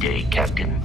day, Captain.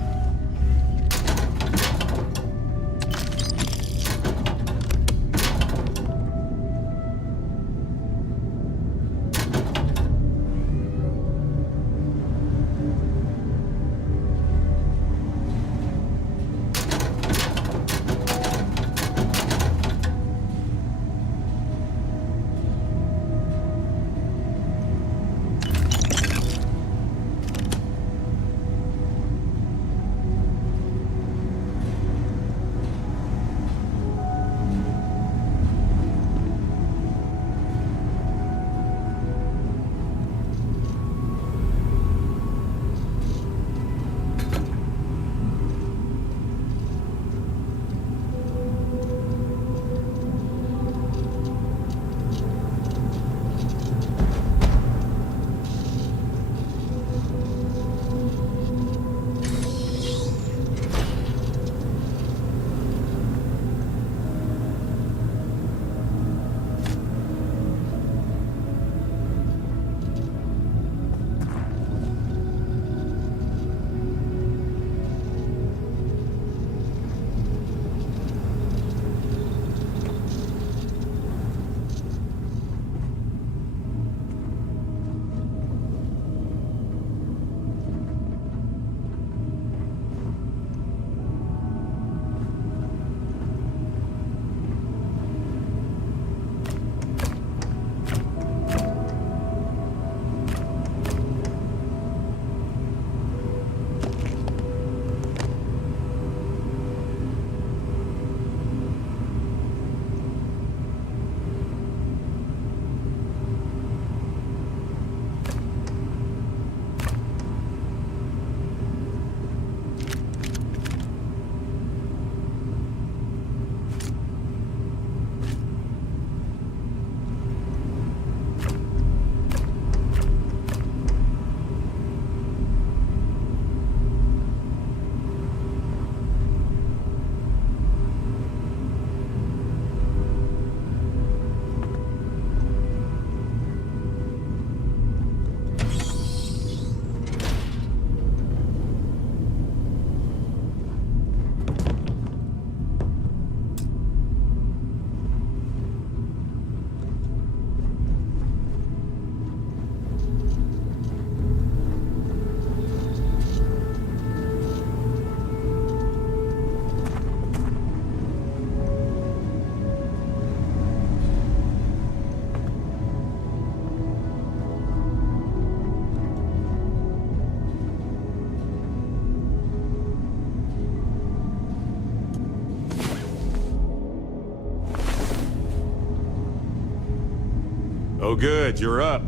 Oh good, you're up.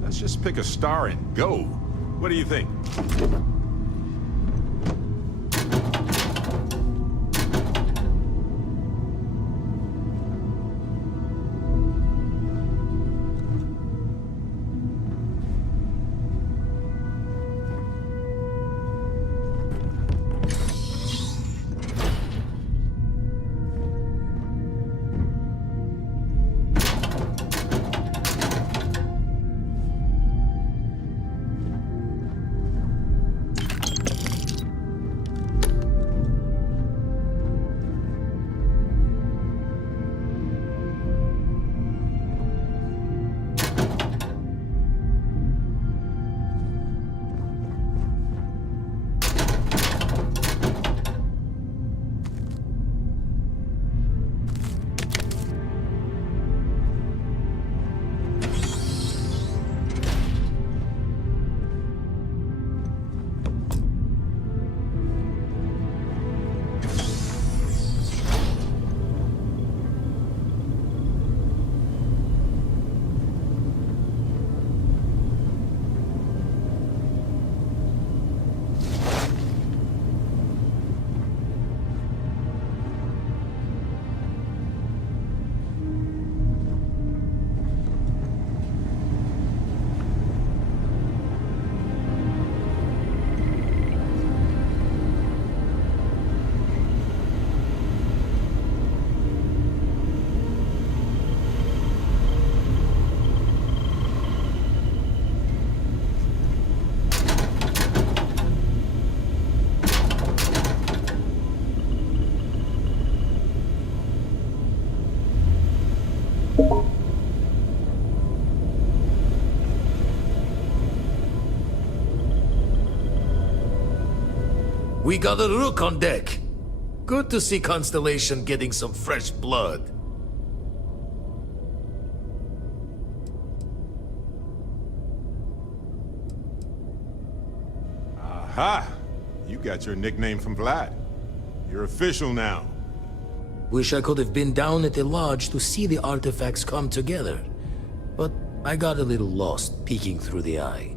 Let's just pick a star and go. What do you think? We got a rook on deck. Good to see Constellation getting some fresh blood. Aha! You got your nickname from Vlad. You're official now. Wish I could have been down at the lodge to see the artifacts come together. But I got a little lost peeking through the eye.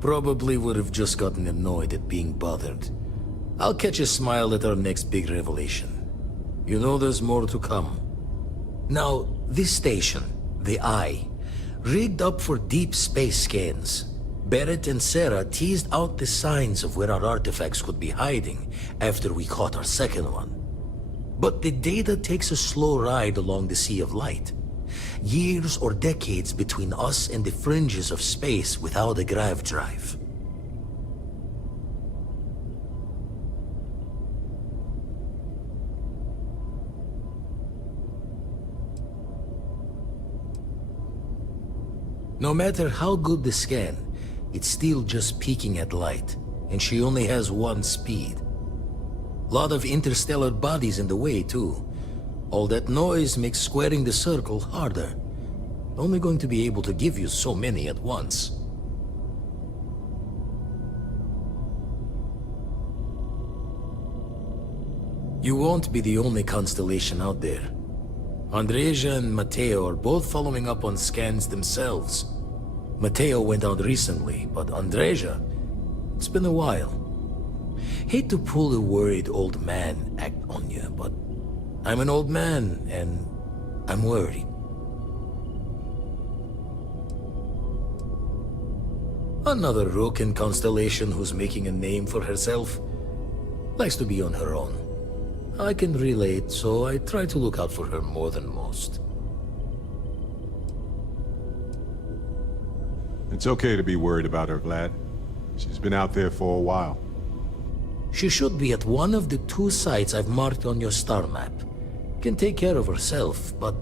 Probably would have just gotten annoyed at being bothered. I'll catch a smile at our next big revelation. You know there's more to come. Now, this station, the Eye, rigged up for deep space scans. Barrett and Sarah teased out the signs of where our artifacts could be hiding after we caught our second one. But the data takes a slow ride along the Sea of Light. Years or decades between us and the fringes of space without a grav drive. No matter how good the scan, it's still just peeking at light, and she only has one speed. Lot of interstellar bodies in the way, too. All that noise makes squaring the circle harder. Only going to be able to give you so many at once. You won't be the only constellation out there. Andreja and Matteo are both following up on scans themselves. Matteo went out recently, but Andreja, it's been a while. Hate to pull a worried old man act on you, but I'm an old man, and I'm worried. Another rook in Constellation who's making a name for herself. Likes to be on her own. I can relate, so I try to look out for her more than most. It's okay to be worried about her, Vlad. She's been out there for a while. She should be at one of the 2 sites I've marked on your star map. Can take care of herself, but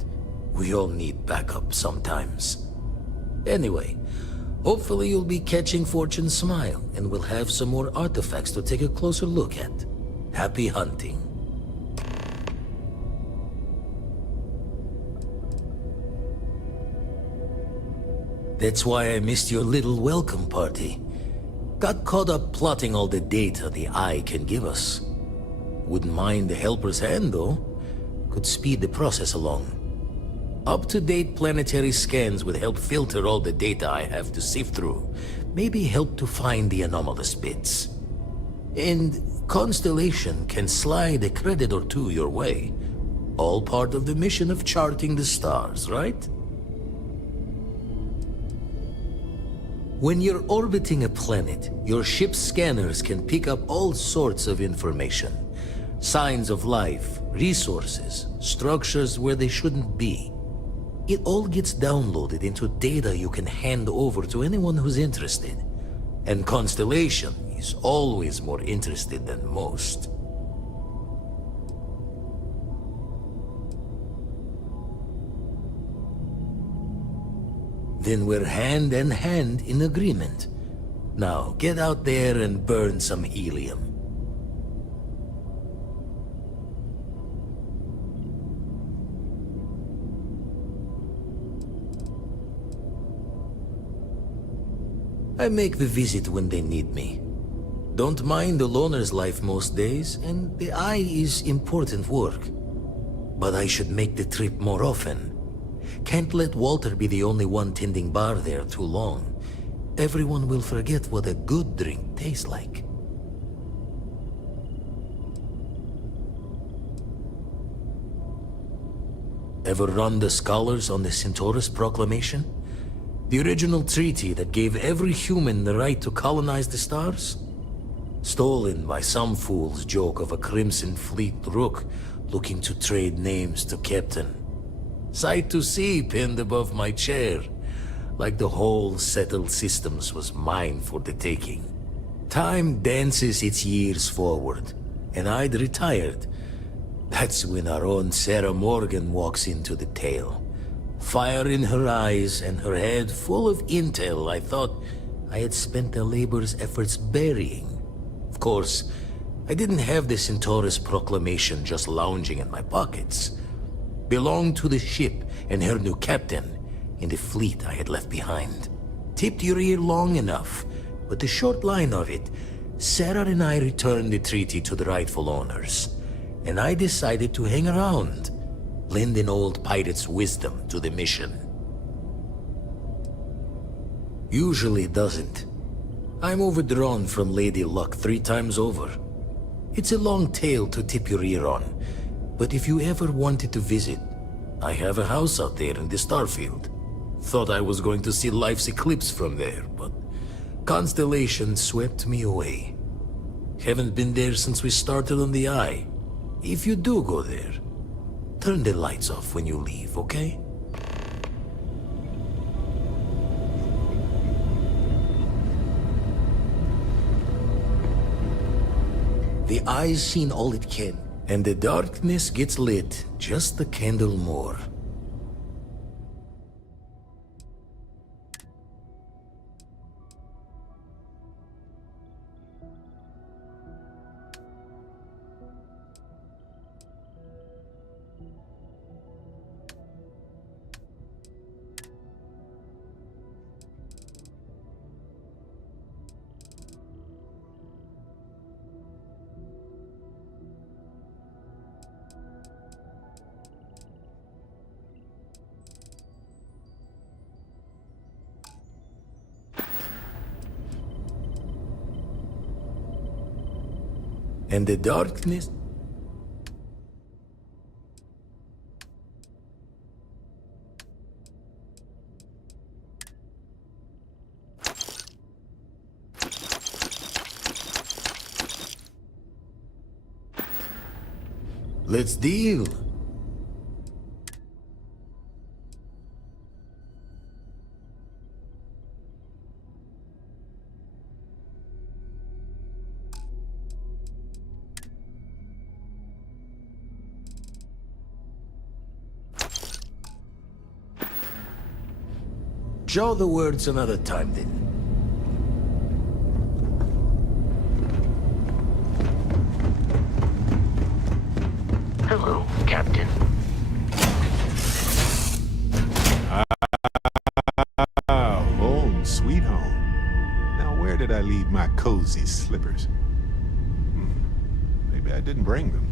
we all need backup sometimes. Anyway, hopefully you'll be catching Fortune's smile, and we'll have some more artifacts to take a closer look at. Happy hunting. That's why I missed your little welcome party. Got caught up plotting all the data the Eye can give us. Wouldn't mind a helper's hand, though. Could speed the process along. Up-to-date planetary scans would help filter all the data I have to sift through. Maybe help to find the anomalous bits. And Constellation can slide a credit or 2 your way. All part of the mission of charting the stars, right? When you're orbiting a planet, your ship's scanners can pick up all sorts of information. Signs of life, resources, structures where they shouldn't be. It all gets downloaded into data you can hand over to anyone who's interested. And Constellation is always more interested than most. Then we're hand in hand in agreement. Now, get out there and burn some helium. I make the visit when they need me. Don't mind the loner's life most days, and the Eye is important work. But I should make the trip more often. Can't let Walter be the only one tending bar there too long. Everyone will forget what a good drink tastes like. Ever run the scholars on the Centaurus Proclamation? The original treaty that gave every human the right to colonize the stars? Stolen by some fool's joke of a Crimson Fleet rook looking to trade names to Captain. Sight to see pinned above my chair, like the whole settled systems was mine for the taking. Time dances its years forward, and I'd retired. That's when our own Sarah Morgan walks into the tale. Fire in her eyes and her head full of intel I thought I had spent the labor's efforts burying. Of course, I didn't have the Centaurus proclamation just lounging in my pockets. Belonged to the ship and her new captain in the fleet I had left behind. Tipped your ear long enough, but the short line of it, Sarah and I returned the treaty to the rightful owners, and I decided to hang around, lend an old pirate's wisdom to the mission. Usually doesn't. I'm overdrawn from Lady Luck 3 times over. It's a long tale to tip your ear on, but if you ever wanted to visit, I have a house out there in the Starfield. Thought I was going to see life's eclipse from there, but constellation swept me away. Haven't been there since we started on the Eye. If you do go there, turn the lights off when you leave, okay? The Eye's seen all it can, and the darkness gets lit just a candle more. And the darkness... Let's deal. Jaw the words another time, then. Hello, Captain. Ah, home, sweet home. Now, where did I leave my cozy slippers? Maybe I didn't bring them.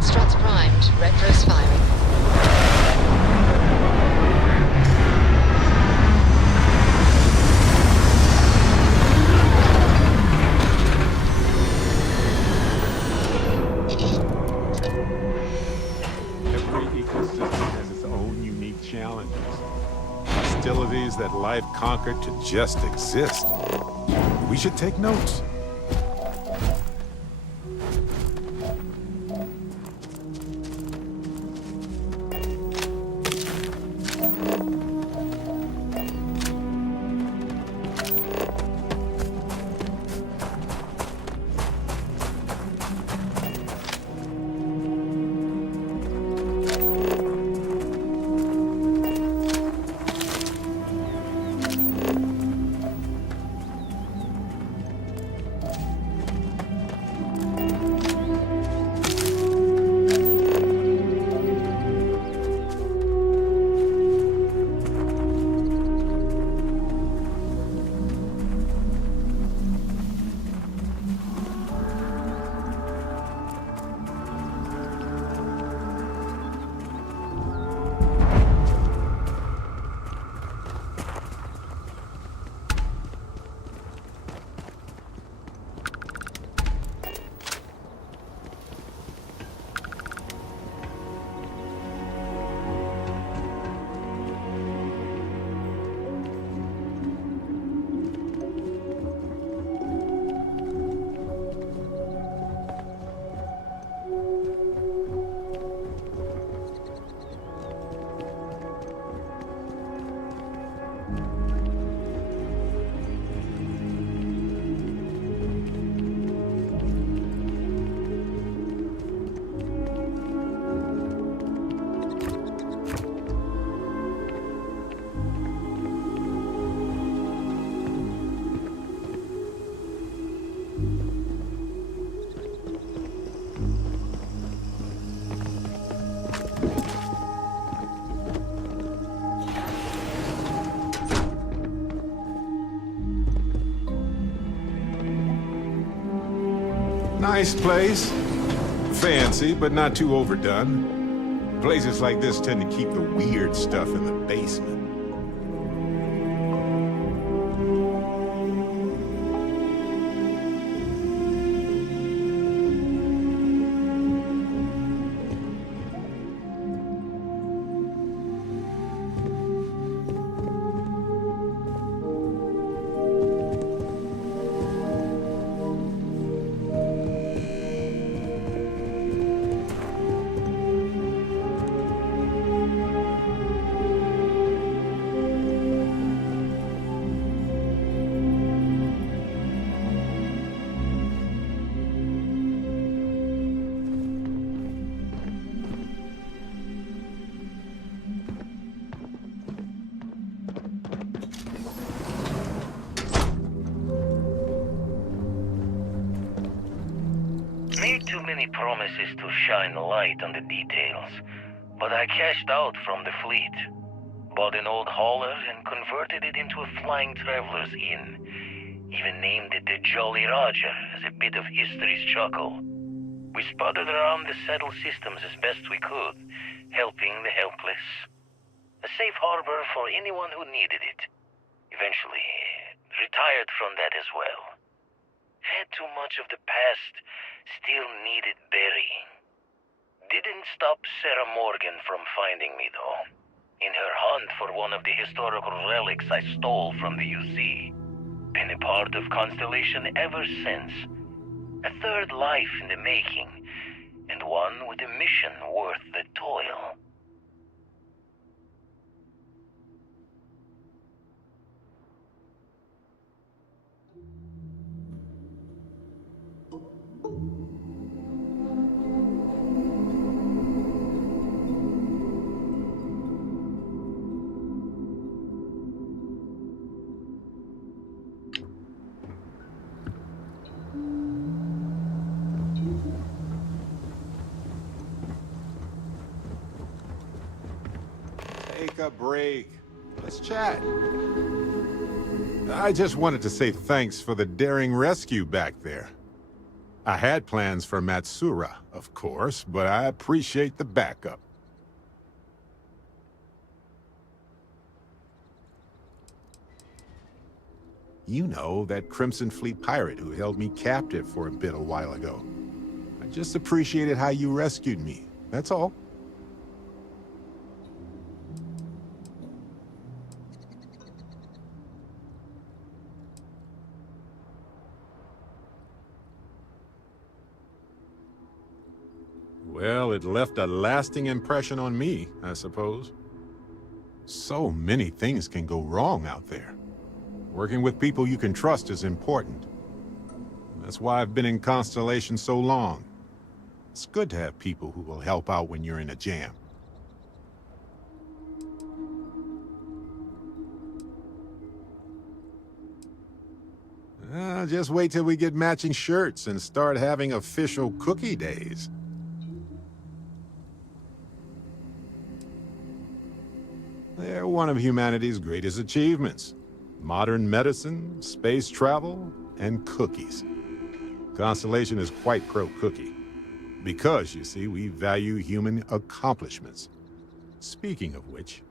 Struts primed. Retros firing. Every ecosystem has its own unique challenges. Hostilities that life conquered to just exist. We should take notes. Nice place. Fancy, but not too overdone. Places like this tend to keep the weird stuff in the basement. Made too many promises to shine light on the details, but I cashed out from the fleet. Bought an old hauler and converted it into a flying traveler's inn. Even named it the Jolly Roger as a bit of history's chuckle. We sputtered around the settled systems as best we could, helping the helpless. A safe harbor for anyone who needed it. Eventually, retired from that as well. Had too much of the past, still needed burying. Didn't stop Sarah Morgan from finding me, though. In her hunt for one of the historical relics I stole from the UC. Been a part of Constellation ever since. A third life in the making, and one with a mission worth the toil. Take a break. Let's chat. I just wanted to say thanks for the daring rescue back there. I had plans for Matsura, of course, but I appreciate the backup. You know, that Crimson Fleet pirate who held me captive for a bit a while ago. I just appreciated how you rescued me, that's all. Well, it left a lasting impression on me, I suppose. So many things can go wrong out there. Working with people you can trust is important. That's why I've been in Constellation so long. It's good to have people who will help out when you're in a jam. Just wait till we get matching shirts and start having official cookie days. They're one of humanity's greatest achievements. Modern medicine, space travel, and cookies. Constellation is quite pro-cookie. Because, you see, we value human accomplishments. Speaking of which,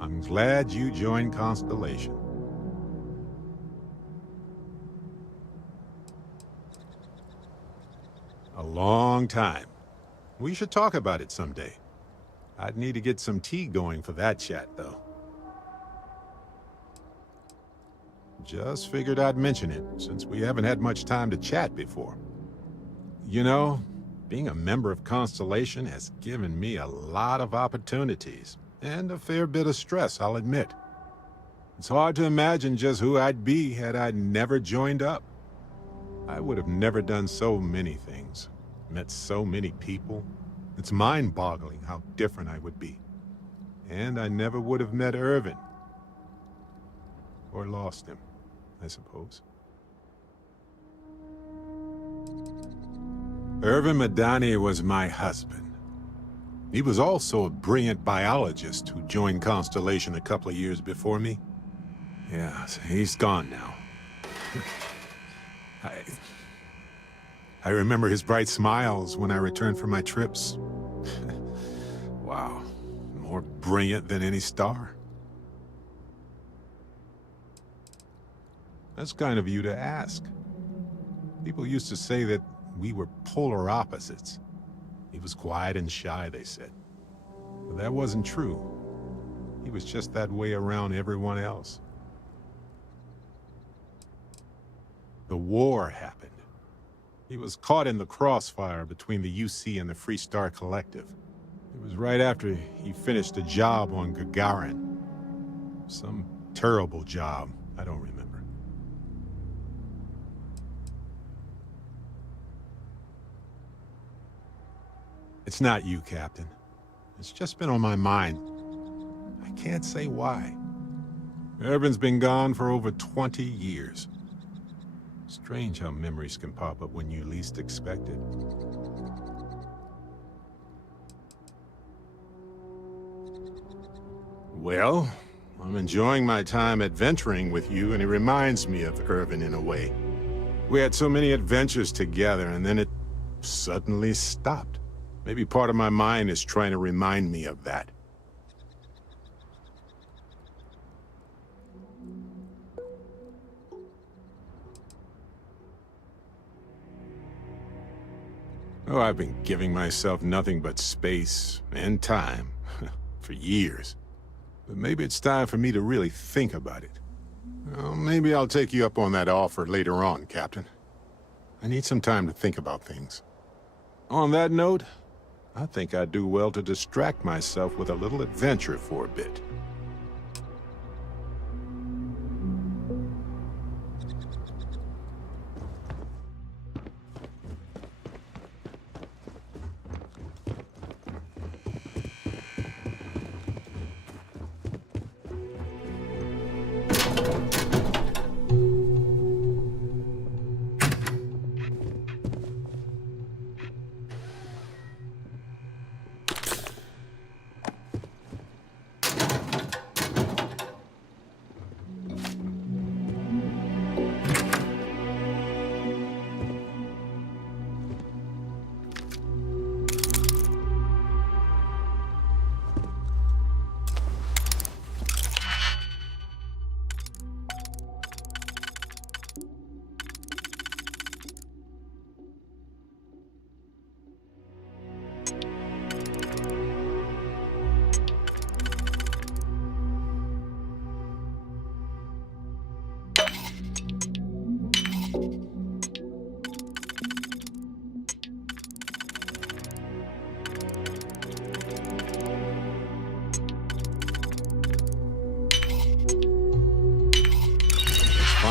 I'm glad you joined Constellation. A long time. We should talk about it someday. I'd need to get some tea going for that chat, though. Just figured I'd mention it, since we haven't had much time to chat before. You know, being a member of Constellation has given me a lot of opportunities, and a fair bit of stress, I'll admit. It's hard to imagine just who I'd be had I never joined up. I would have never done so many things, met so many people. It's mind-boggling how different I would be. And I never would have met Irvin. Or lost him, I suppose. Irvin Madani was my husband. He was also a brilliant biologist who joined Constellation a couple of years before me. Yeah, he's gone now. I remember his bright smiles when I returned from my trips. Wow, more brilliant than any star. That's kind of you to ask. People used to say that we were polar opposites. He was quiet and shy, they said. But that wasn't true. He was just that way around everyone else. The war happened. He was caught in the crossfire between the UC and the Free Star Collective. It was right after he finished a job on Gagarin. Some terrible job, I don't remember. It's not you, Captain. It's just been on my mind. I can't say why. Irvin's been gone for over 20 years. Strange how memories can pop up when you least expect it. Well, I'm enjoying my time adventuring with you, and it reminds me of Irvin in a way. We had so many adventures together, and then it suddenly stopped. Maybe part of my mind is trying to remind me of that. Oh, I've been giving myself nothing but space and time for years. But maybe it's time for me to really think about it. Well, maybe I'll take you up on that offer later on, Captain. I need some time to think about things. On that note, I think I'd do well to distract myself with a little adventure for a bit.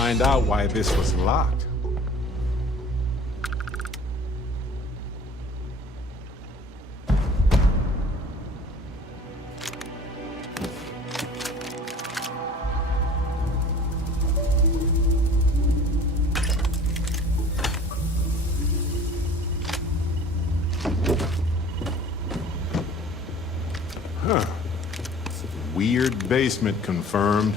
find out why this was locked. Huh. Weird basement confirmed.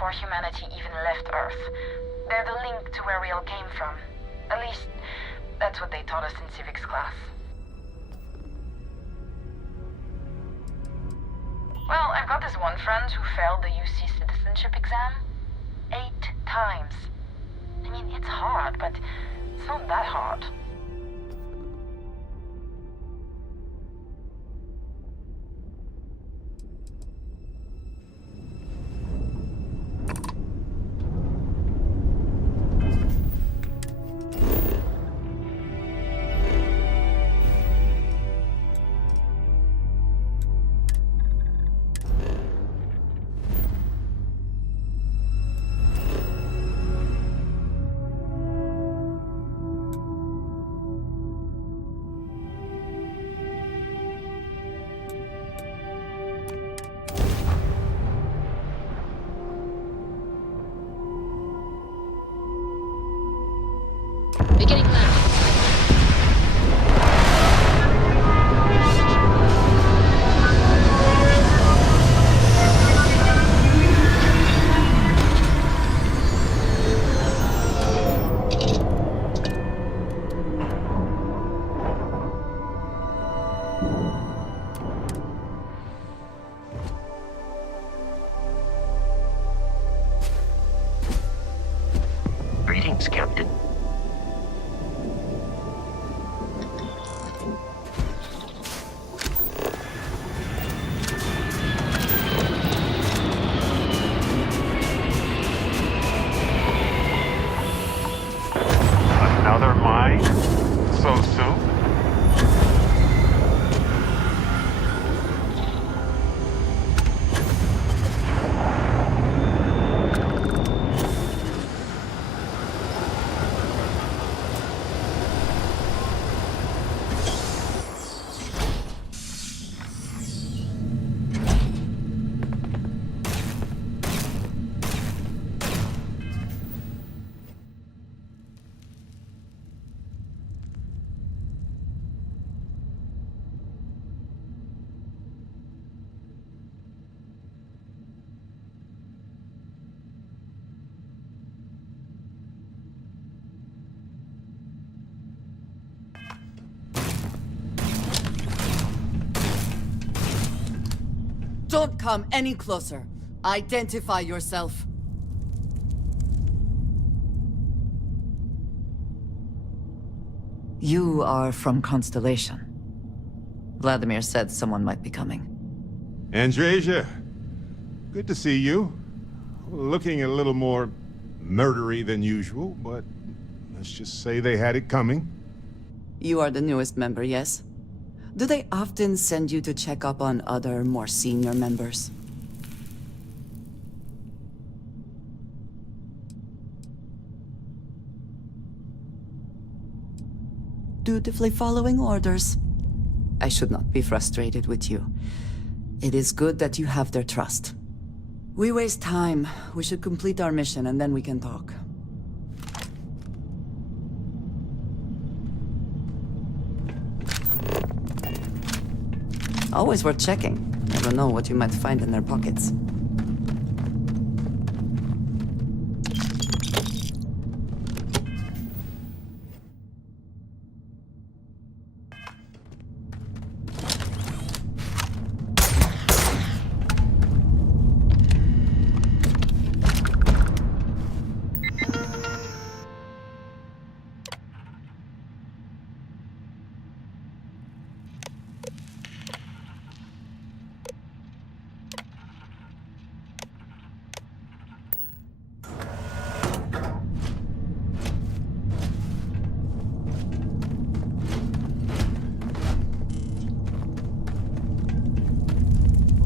before humanity even left Earth. They're the link to where we all came from. At least, that's what they taught us in civics class. Well, I've got this one friend who failed the UC citizenship exam 8 times. I mean, it's hard, but it's not that hard. Beginning landing. Greetings, Captain. Another mine? So soon? Don't come any closer. Identify yourself. You are from Constellation. Vladimir said someone might be coming. Andreja, good to see you. Looking a little more murdery than usual, but let's just say they had it coming. You are the newest member, yes? Do they often send you to check up on other, more senior members? Dutifully following orders. I should not be frustrated with you. It is good that you have their trust. We waste time. We should complete our mission and then we can talk. Always worth checking. Never know what you might find in their pockets.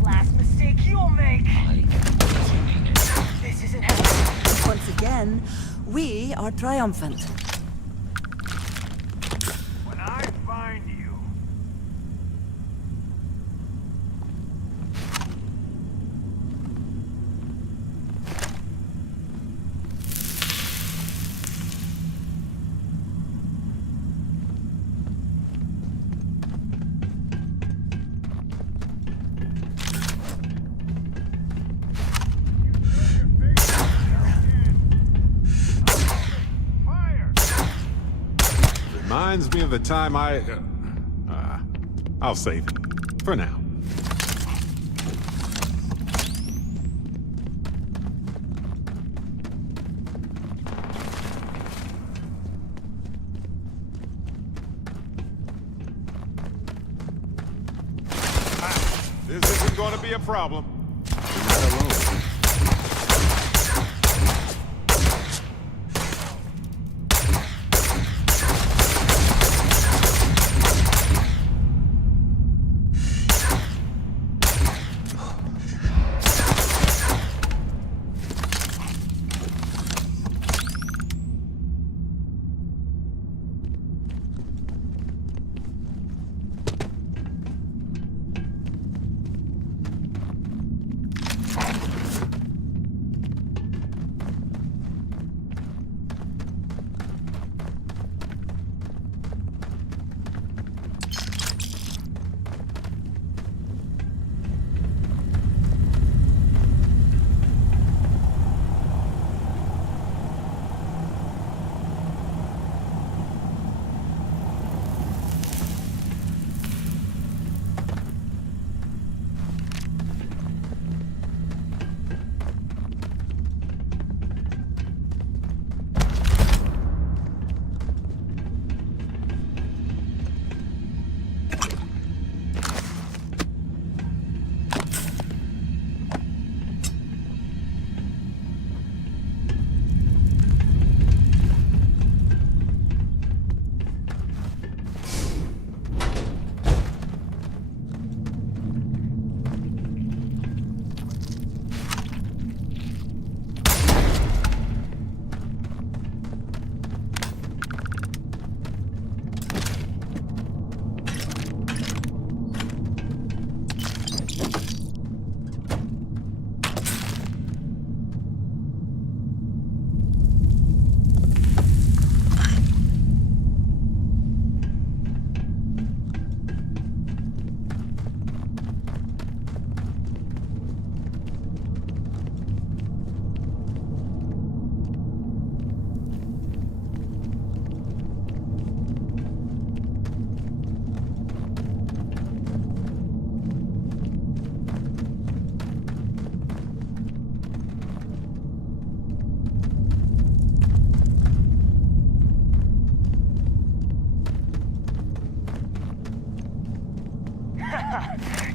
Last mistake you'll make. This isn't happening. Once again, we are triumphant. When I find you... reminds me of the time I'll save it. For now. This isn't going to be a problem. You're not alone.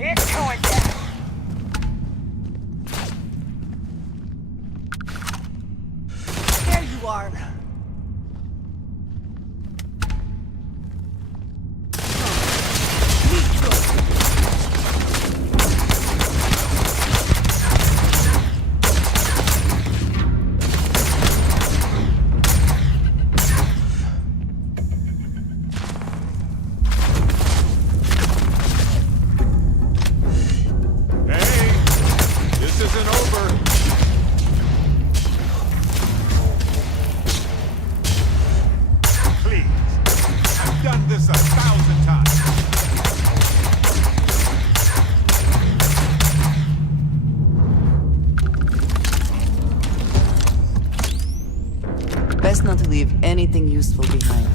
It's going down. There you are. Best not to leave anything useful behind.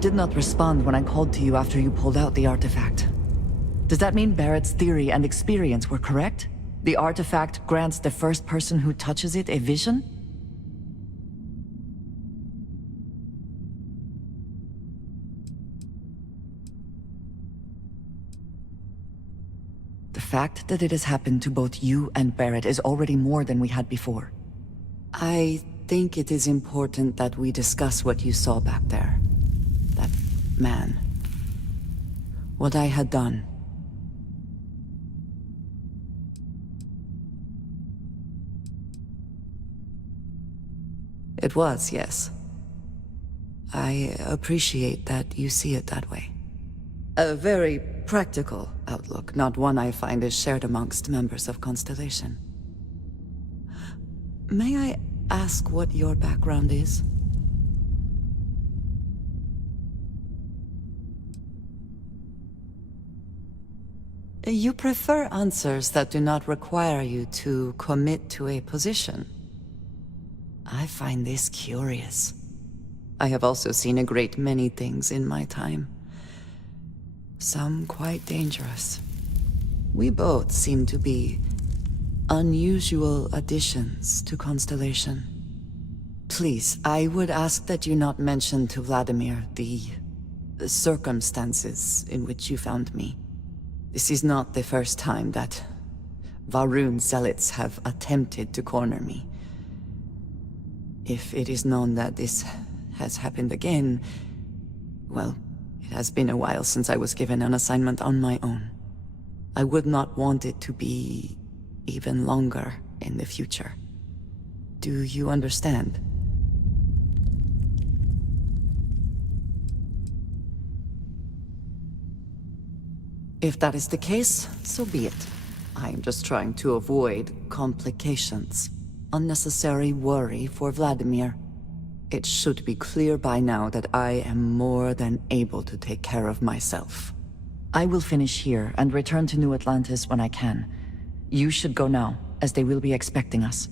did not respond when I called to you after you pulled out the artifact. Does that mean Barrett's theory and experience were correct? The artifact grants the first person who touches it a vision? The fact that it has happened to both you and Barrett is already more than we had before. I think it is important that we discuss what you saw back there. That man. What I had done. It was, yes. I appreciate that you see it that way. A very practical outlook, not one I find is shared amongst members of Constellation. May I ask what your background is? You prefer answers that do not require you to commit to a position. I find this curious. I have also seen a great many things in my time. Some quite dangerous. We both seem to be unusual additions to Constellation. Please, I would ask that you not mention to Vladimir the circumstances in which you found me. This is not the first time that Varun zealots have attempted to corner me. If it is known that this has happened again, well, it has been a while since I was given an assignment on my own. I would not want it to be even longer in the future. Do you understand? If that is the case, so be it. I am just trying to avoid complications. Unnecessary worry for Vladimir. It should be clear by now that I am more than able to take care of myself. I will finish here and return to New Atlantis when I can. You should go now, as they will be expecting us.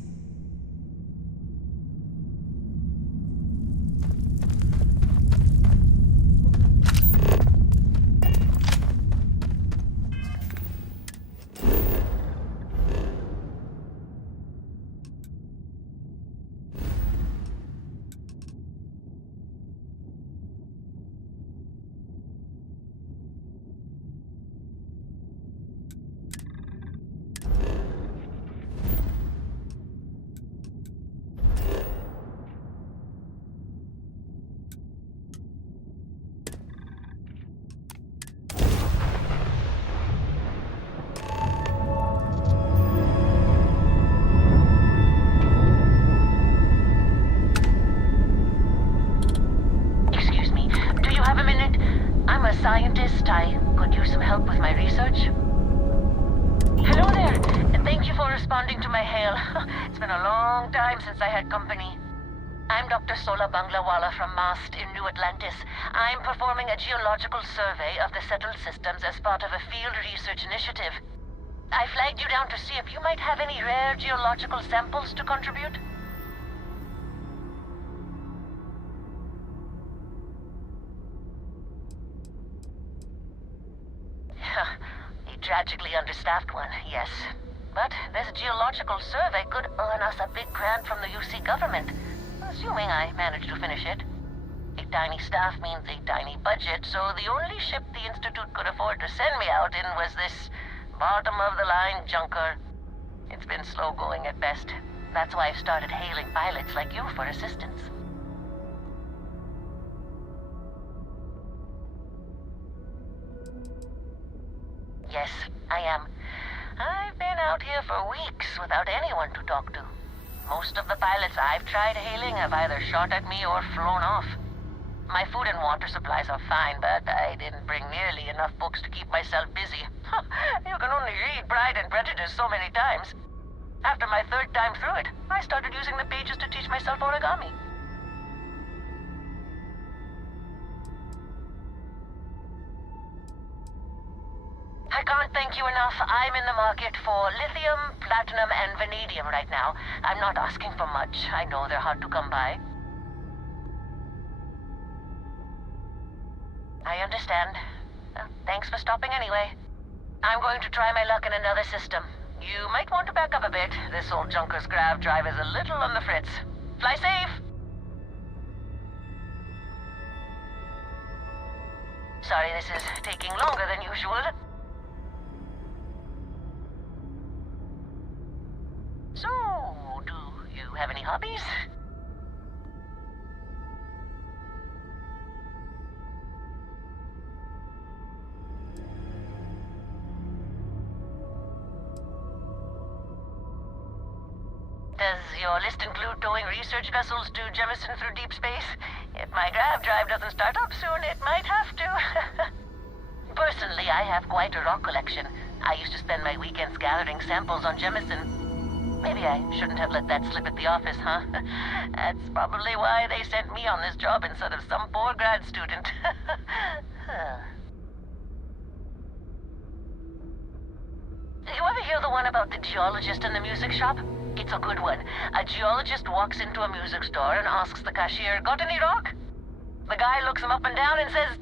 Scientist, I could use some help with my research. Hello there, and thank you for responding to my hail. It's been a long time since I had company. I'm Dr. Sola Banglawala from MAST in New Atlantis. I'm performing a geological survey of the settled systems as part of a field research initiative. I flagged you down to see if you might have any rare geological samples to contribute. A tragically understaffed one, yes. But this geological survey could earn us a big grant from the UC government, assuming I manage to finish it. A tiny staff means a tiny budget, so the only ship the Institute could afford to send me out in was this bottom-of-the-line junker. It's been slow going at best. That's why I've started hailing pilots like you for assistance. Yes, I am. I've been out here for weeks without anyone to talk to. Most of the pilots I've tried hailing have either shot at me or flown off. My food and water supplies are fine, but I didn't bring nearly enough books to keep myself busy. You can only read Pride and Prejudice so many times. After my third time through it, I started using the pages to teach myself origami. I can't thank you enough. I'm in the market for lithium, platinum, and vanadium right now. I'm not asking for much. I know they're hard to come by. I understand. Thanks for stopping anyway. I'm going to try my luck in another system. You might want to back up a bit. This old junker's grav drive is a little on the fritz. Fly safe! Sorry this is taking longer than usual. So, do you have any hobbies? Does your list include towing research vessels to Jemison through deep space? If my grav drive doesn't start up soon, it might have to. Personally, I have quite a rock collection. I used to spend my weekends gathering samples on Jemison. Maybe I shouldn't have let that slip at the office, huh? That's probably why they sent me on this job instead of some poor grad student. You ever hear the one about the geologist in the music shop? It's a good one. A geologist walks into a music store and asks the cashier, "Got any rock?" The guy looks him up and down and says,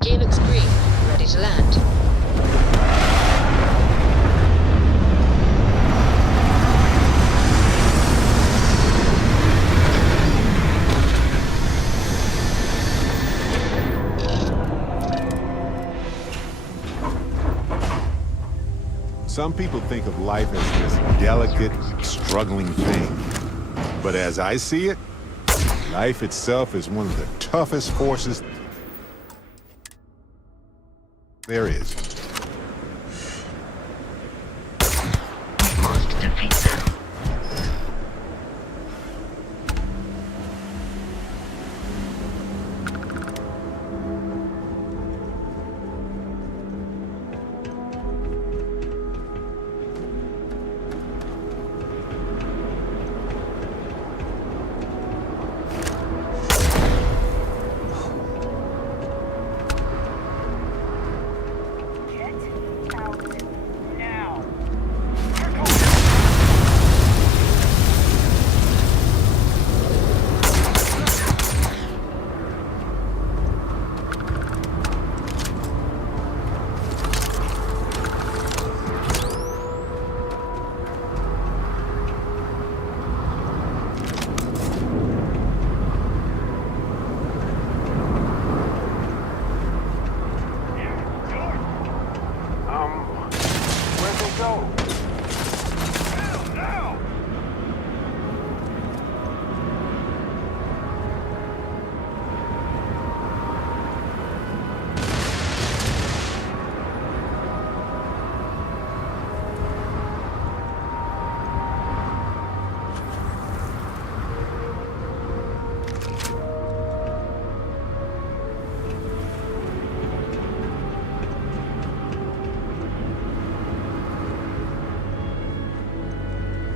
Gear looks green. Ready to land. Some people think of life as this delicate, struggling thing. But as I see it, life itself is one of the toughest forces there is.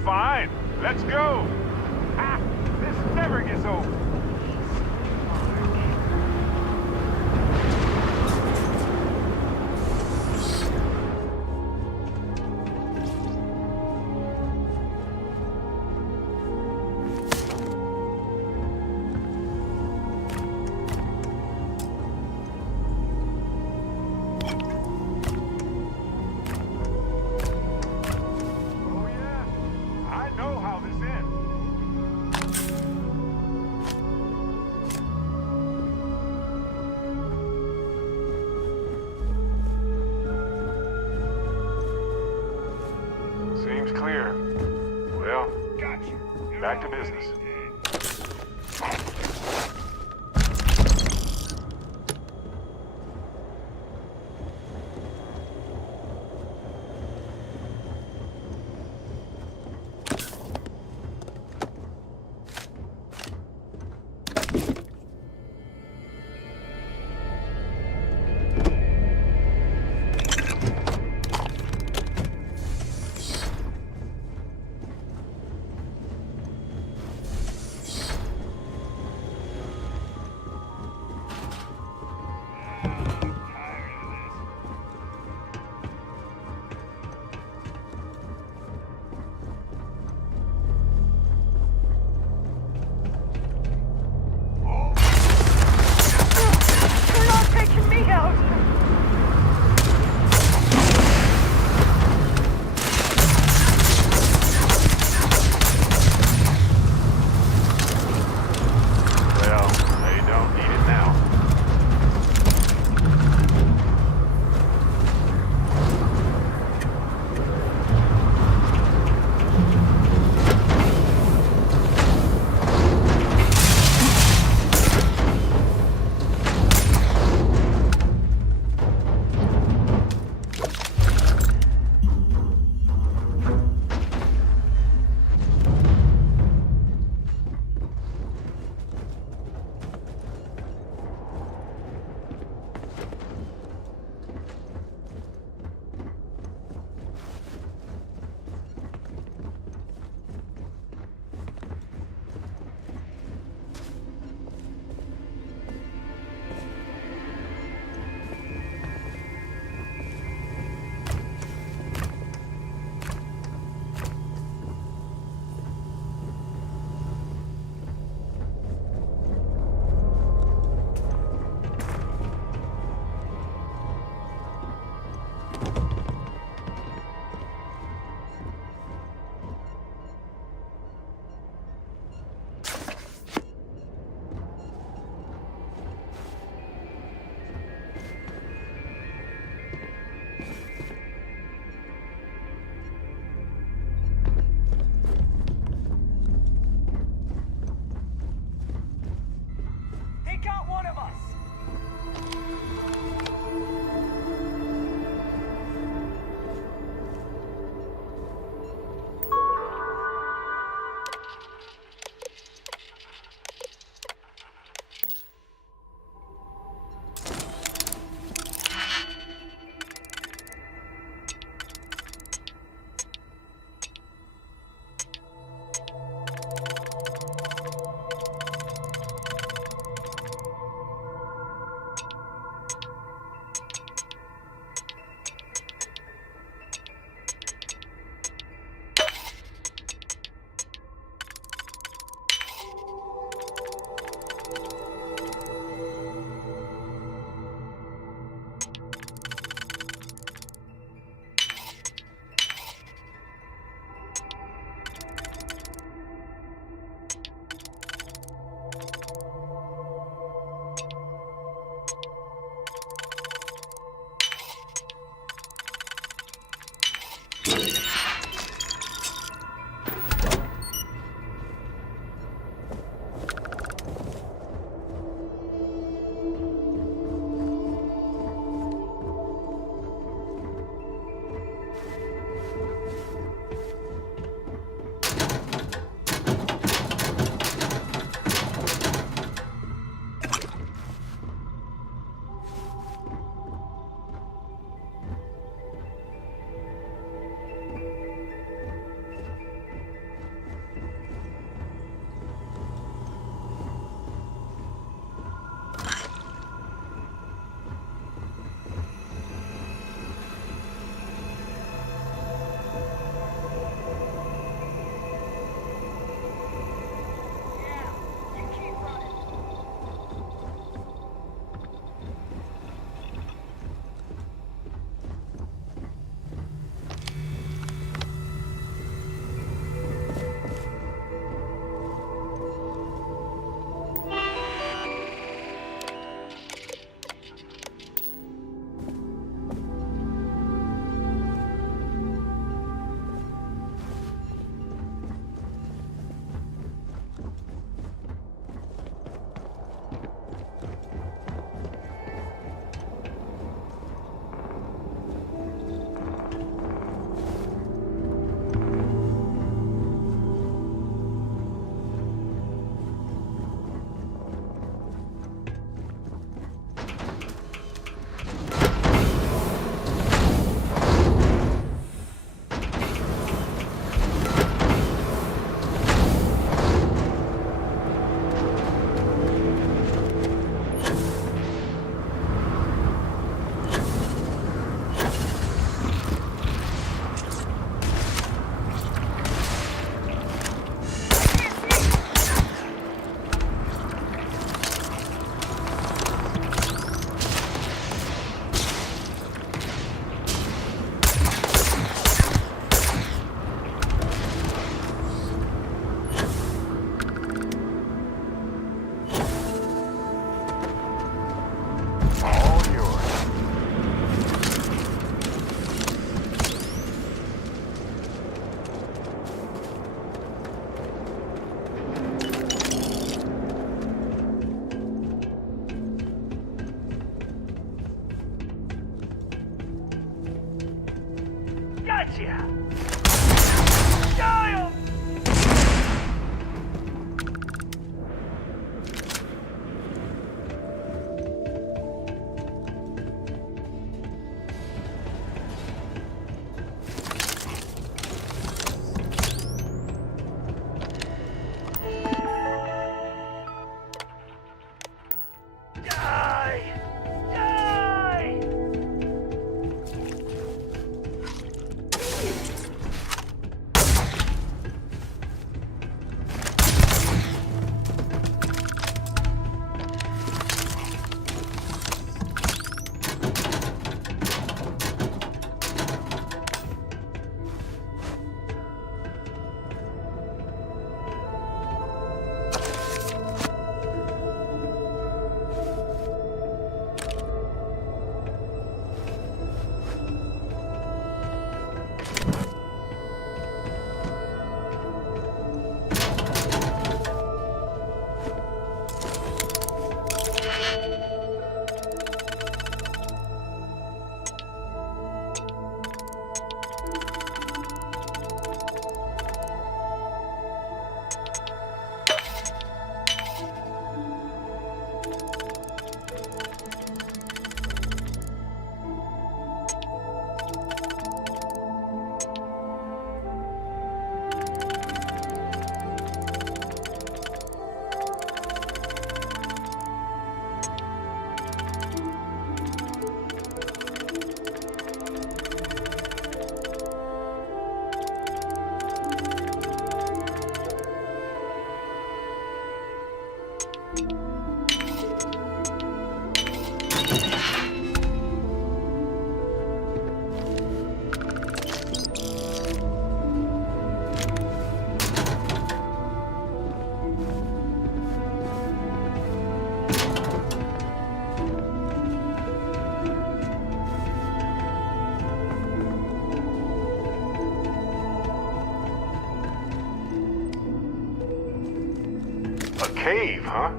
Fine, let's go. Ah, this never gets old. Seems clear. Well, back to business. Gotcha! Giles! Die! Die! A cave, huh?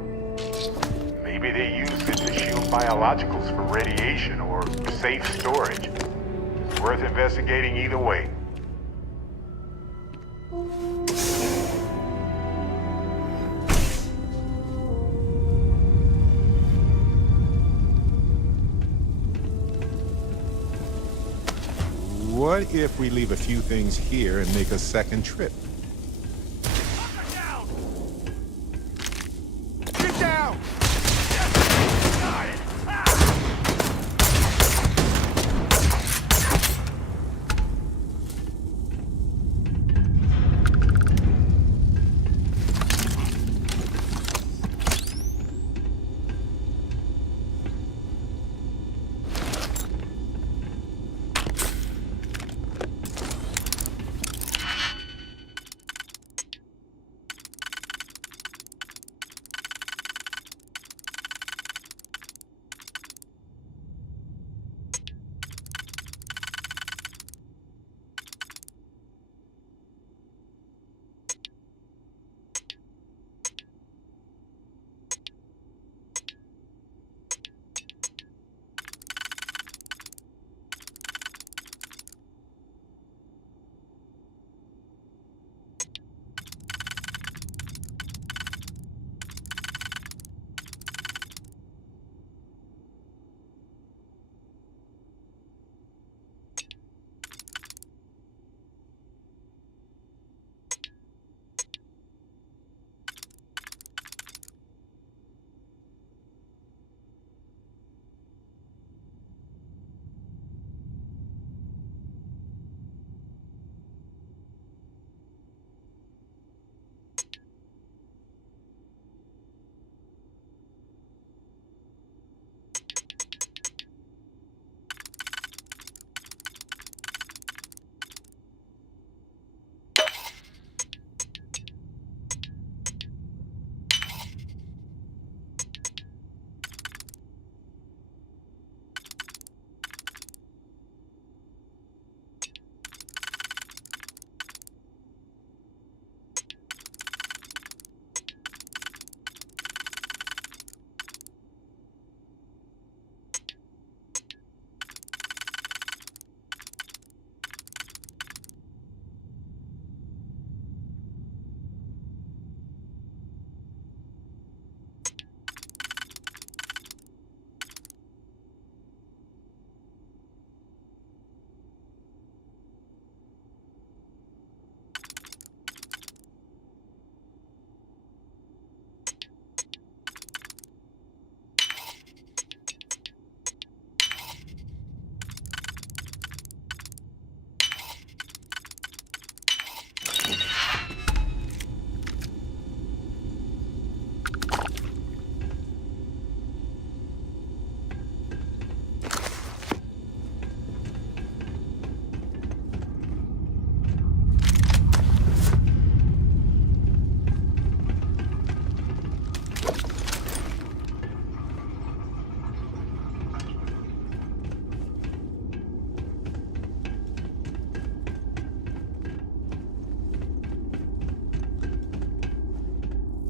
Maybe they used it to shield biologicals from radiation or safe storage. It's worth investigating either way. What if we leave a few things here and make a second trip? Get down! Got it!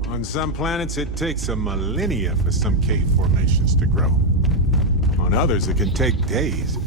On some planets, it takes a millennia for some cave formations to grow. On others, it can take days.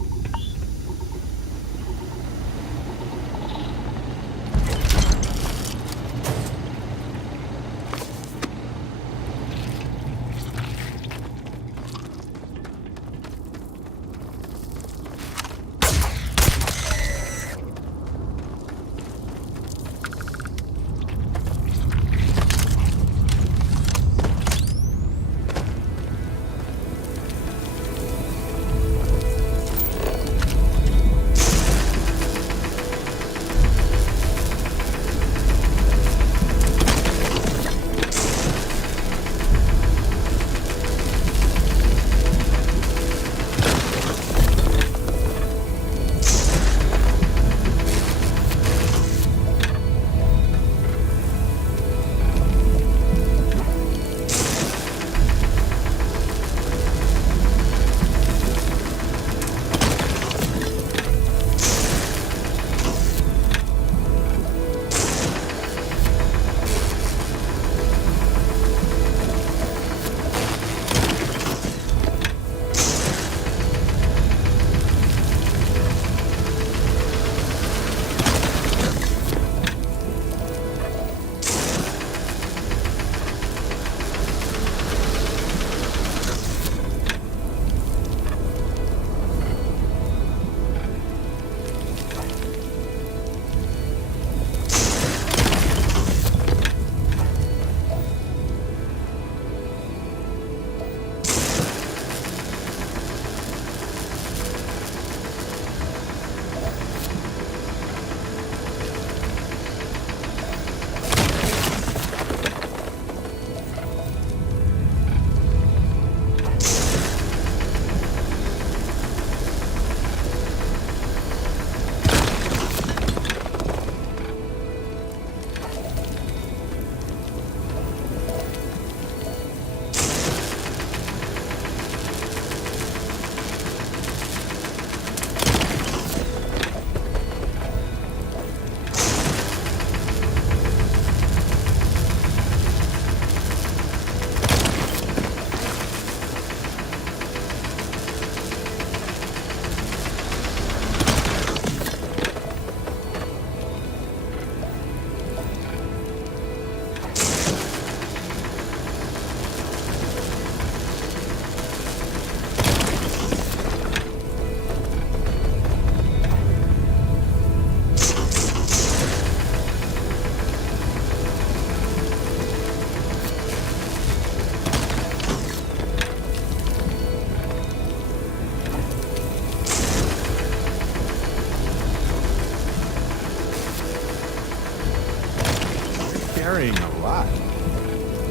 Carrying a lot.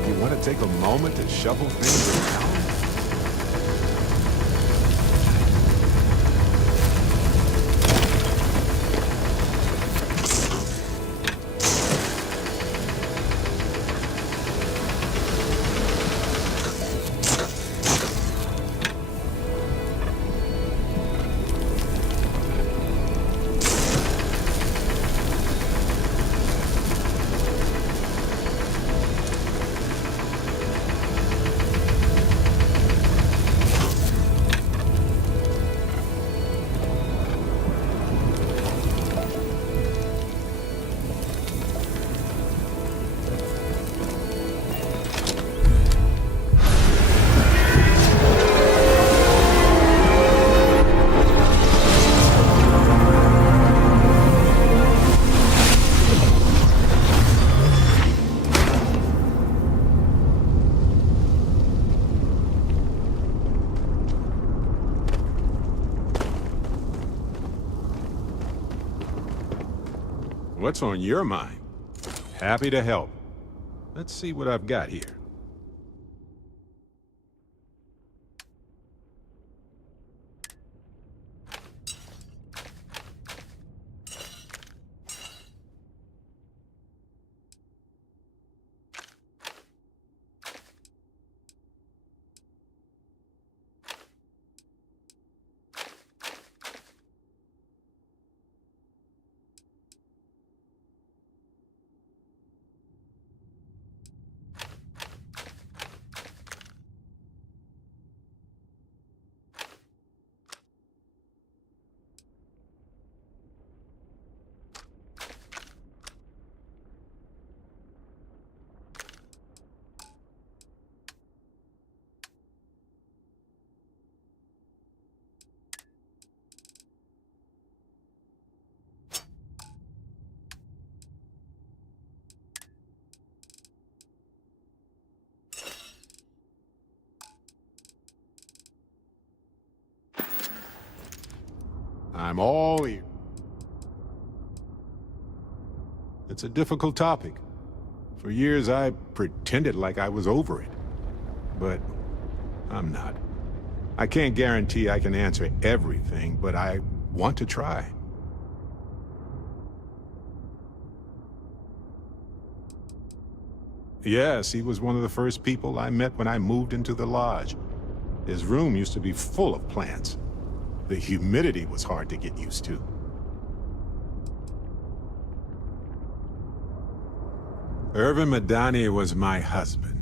You want to take a moment to shuffle things around? What's on your mind? Happy to help. Let's see what I've got here. I'm all ears. It's a difficult topic. For years, I pretended like I was over it. But I'm not. I can't guarantee I can answer everything, but I want to try. Yes, he was one of the first people I met when I moved into the lodge. His room used to be full of plants. The humidity was hard to get used to. Irvin Madani was my husband.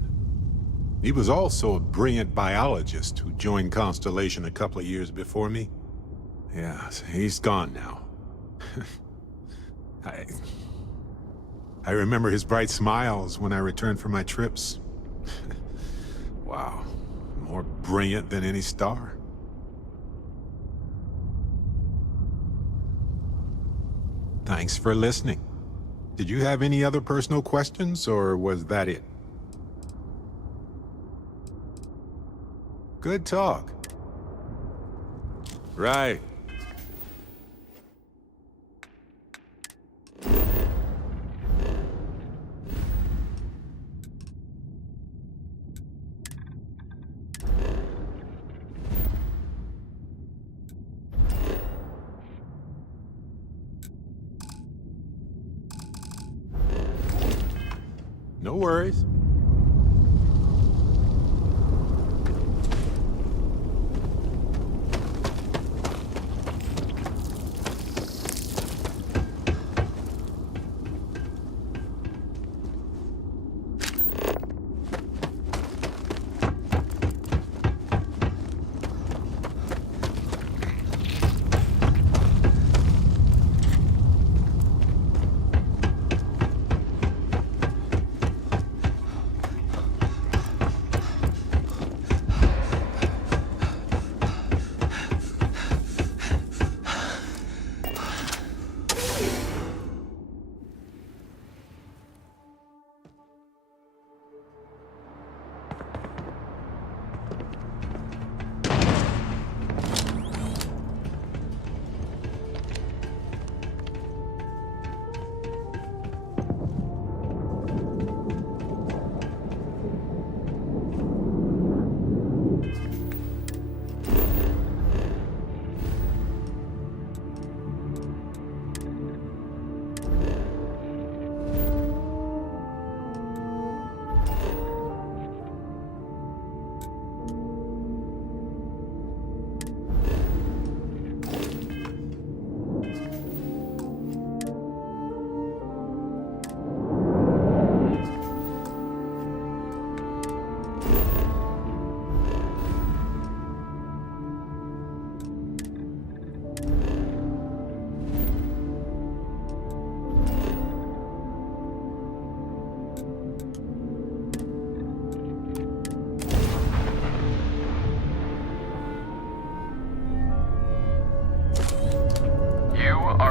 He was also a brilliant biologist who joined Constellation a couple of years before me. Yeah, he's gone now. I remember his bright smiles when I returned from my trips. Wow, more brilliant than any star. Thanks for listening. Did you have any other personal questions, or was that it? Good talk. Right. No worries.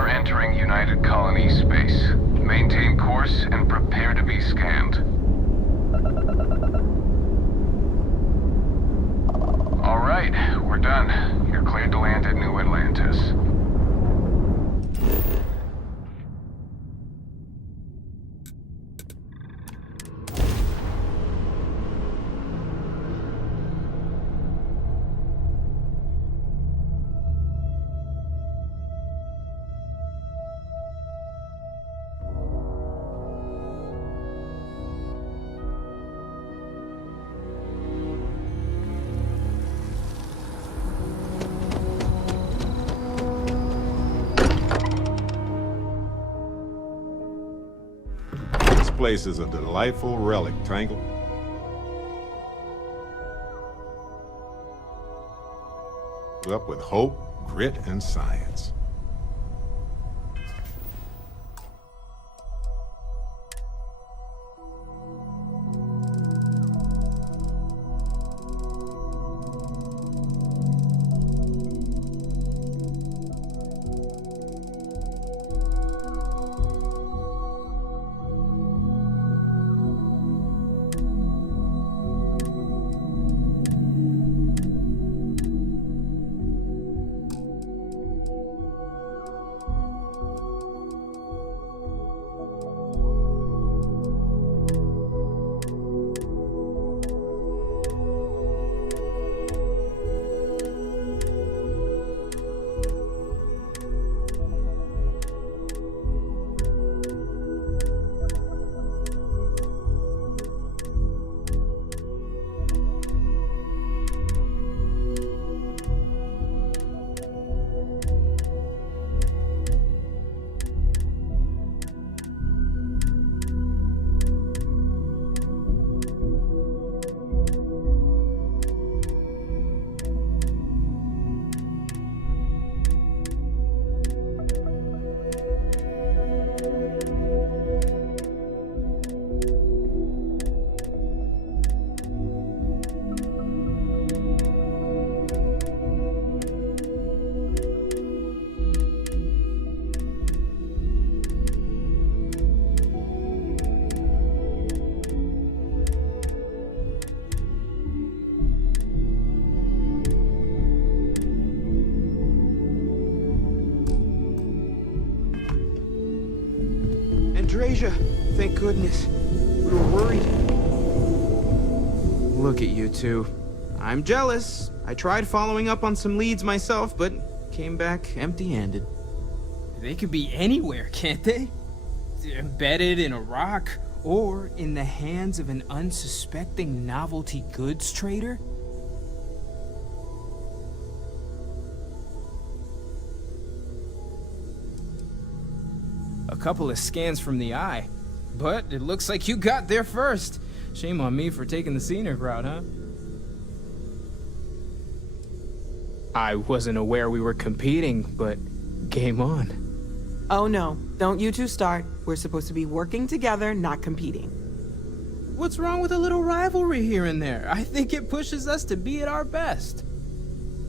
Entering United Colony space. Maintain course and prepare to be scanned. All right, we're done. You're cleared to land at New Atlantis. This place is a delightful relic, Tangle. Up with hope, grit, and science. Andresia. Thank goodness. We were worried. Look at you two. I'm jealous. I tried following up on some leads myself, but came back empty-handed. They could be anywhere, can't they? Embedded in a rock, or in the hands of an unsuspecting novelty goods trader? A couple of scans from the eye, but it looks like you got there first. Shame on me for taking the scenic route, huh? I wasn't aware we were competing, but game on. Oh no, don't you two start. We're supposed to be working together, not competing. What's wrong with a little rivalry here and there? I think it pushes us to be at our best.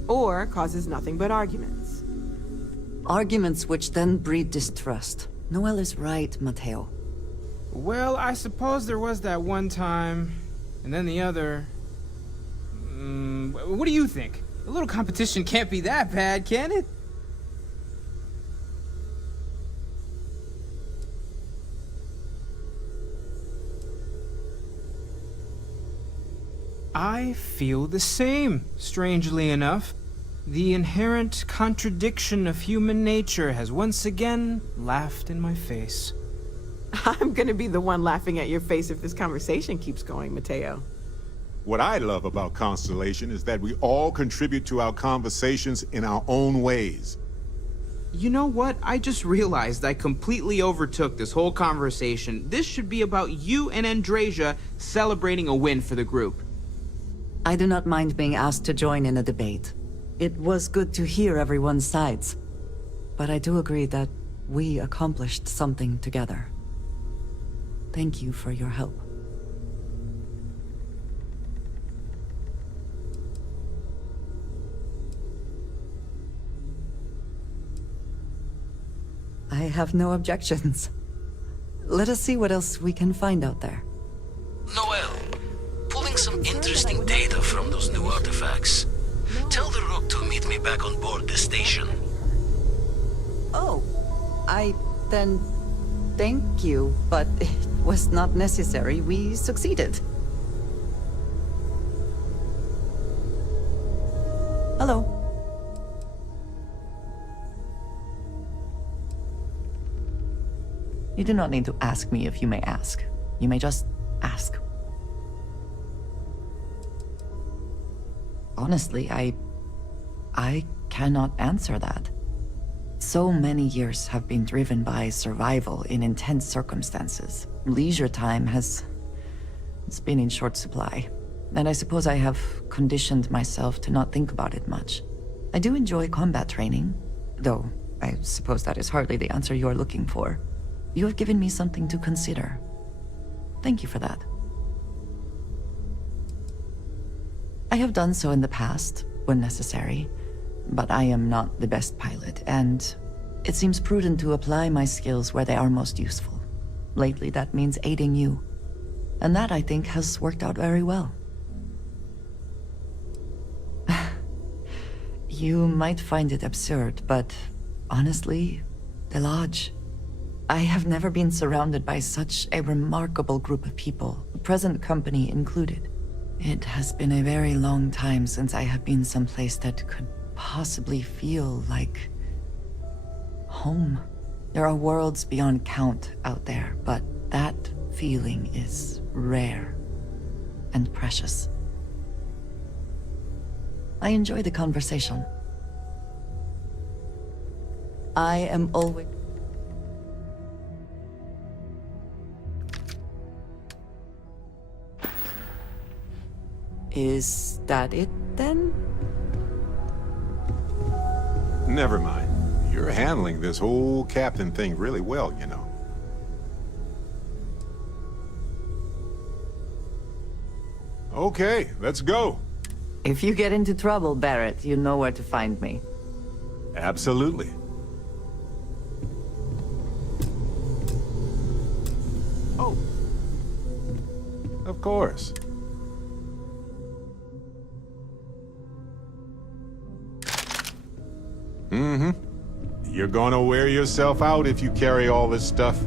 Or causes nothing but arguments. Arguments which then breed distrust. Noel is right, Mateo. Well, I suppose there was that one time, and then the other. What do you think? A little competition can't be that bad, can it? I feel the same, strangely enough. The inherent contradiction of human nature has once again laughed in my face. I'm gonna be the one laughing at your face if this conversation keeps going, Mateo. What I love about Constellation is that we all contribute to our conversations in our own ways. You know what? I just realized I completely overtook this whole conversation. This should be about you and Andresia celebrating a win for the group. I do not mind being asked to join in a debate. It was good to hear everyone's sides. But I do agree that we accomplished something together. Thank you for your help. I have no objections. Let us see what else we can find out there. Noel, pulling some interesting data from those new artifacts. Tell the Rook to meet me back on board the station. Oh, then thank you, but it was not necessary. We succeeded. Hello. You do not need to ask me if you may ask. You may just ask. Honestly, I cannot answer that. So many years have been driven by survival in intense circumstances. Leisure time it's been in short supply. And I suppose I have conditioned myself to not think about it much. I do enjoy combat training, though I suppose that is hardly the answer you are looking for. You have given me something to consider. Thank you for that. I have done so in the past, when necessary, but I am not the best pilot, and it seems prudent to apply my skills where they are most useful. Lately, that means aiding you, and that, I think, has worked out very well. You might find it absurd, but honestly, the Lodge... I have never been surrounded by such a remarkable group of people, present company included. It has been a very long time since I have been someplace that could possibly feel like home. There are worlds beyond count out there, but that feeling is rare and precious. I enjoy the conversation. I am always... Is that it, then? Never mind. You're handling this whole captain thing really well, you know. Okay, let's go. If you get into trouble, Barrett, you know where to find me. Absolutely. Oh. Of course. Mm-hmm. You're gonna wear yourself out if you carry all this stuff.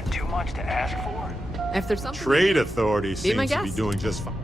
that too much to ask for? If there's something... Trade Authority Be my seems to be guest. doing just fine.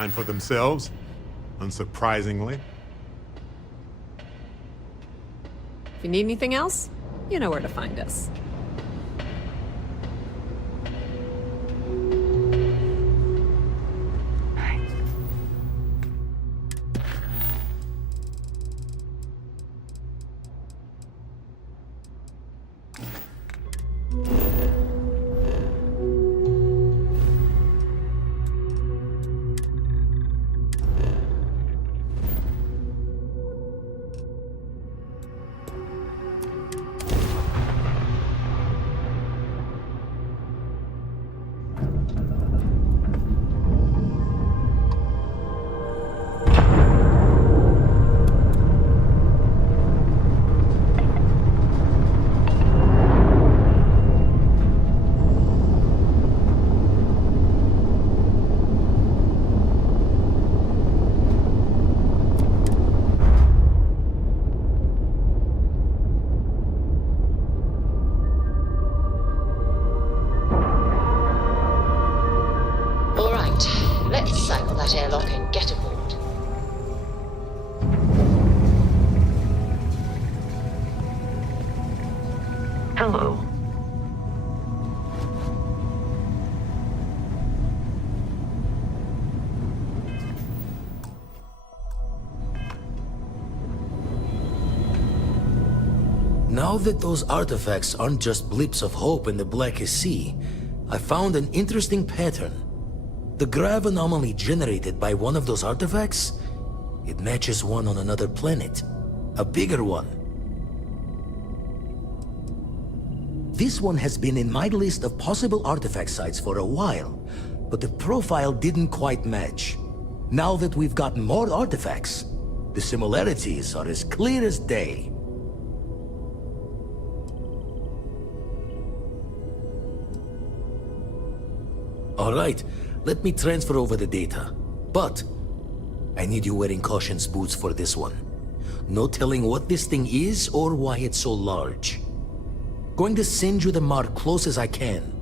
Fine for themselves, unsurprisingly. If you need anything else, you know where to find us. Let's cycle that airlock and get aboard. Hello. Now that those artifacts aren't just blips of hope in the blackest sea, I found an interesting pattern. The grav anomaly generated by one of those artifacts, it matches one on another planet. A bigger one. This one has been in my list of possible artifact sites for a while, but the profile didn't quite match. Now that we've gotten more artifacts, the similarities are as clear as day. All right, let me transfer over the data. But I need you wearing caution's boots for this one. No telling what this thing is or why it's so large. Going to send you the mark close as I can,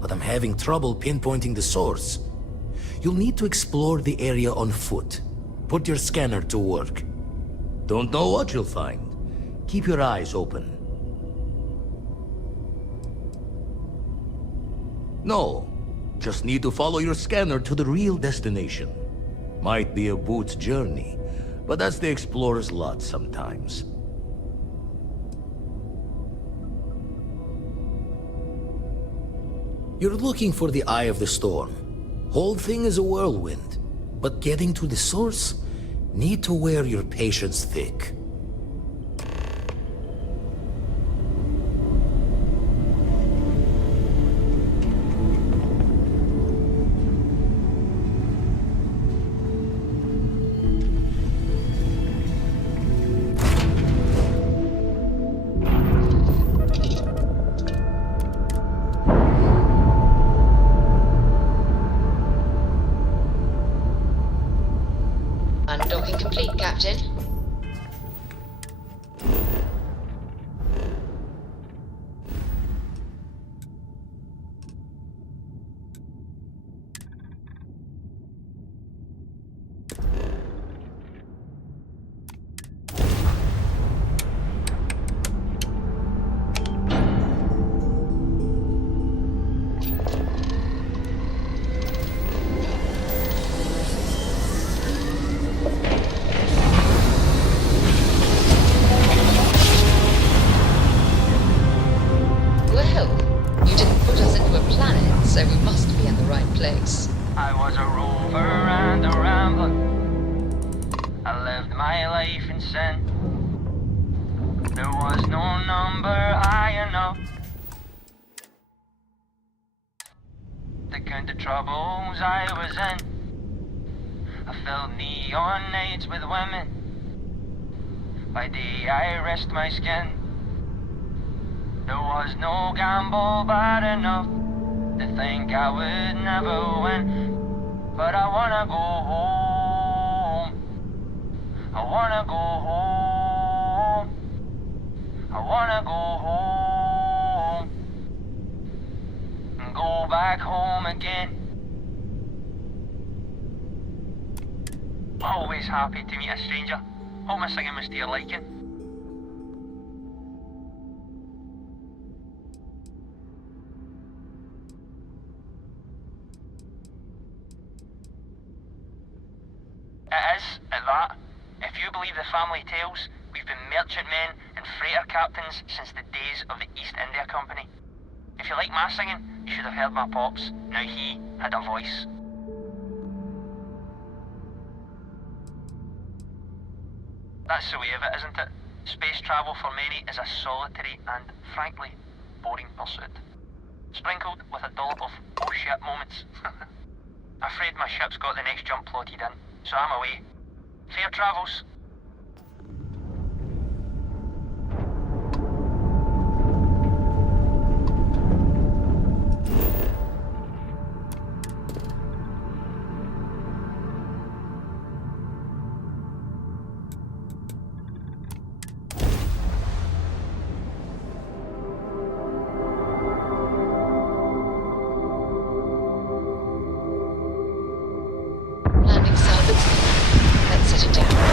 but I'm having trouble pinpointing the source. You'll need to explore the area on foot. Put your scanner to work. Don't know what you'll find. Keep your eyes open. No, just need to follow your scanner to the real destination. Might be a boot's journey, but that's the explorer's lot sometimes. You're looking for the eye of the storm. Whole thing is a whirlwind, but getting to the source, need to wear your patience thick. Undocking complete, Captain. So we must be in the right place. I was a rover and a rambler. I lived my life in sin. There was no number high enough to count the troubles I was in. I filled neon nights with women. By day I risked my skin. There was no gamble bad enough to think I would never win. But I wanna go home. I wanna go home. I wanna go home. And go back home again. Always happy to meet a stranger. Hope my singing was to your liking. It is, at that. If you believe the family tales, we've been merchantmen and freighter captains since the days of the East India Company. If you like my singing, you should have heard my pops. Now he had a voice. That's the way of it, isn't it? Space travel for many is a solitary and, frankly, boring pursuit. Sprinkled with a dollop of oh shit moments. Afraid my ship's got the next jump plotted in, so I'm away. Fair travels. Landing salvage. Let's set it down.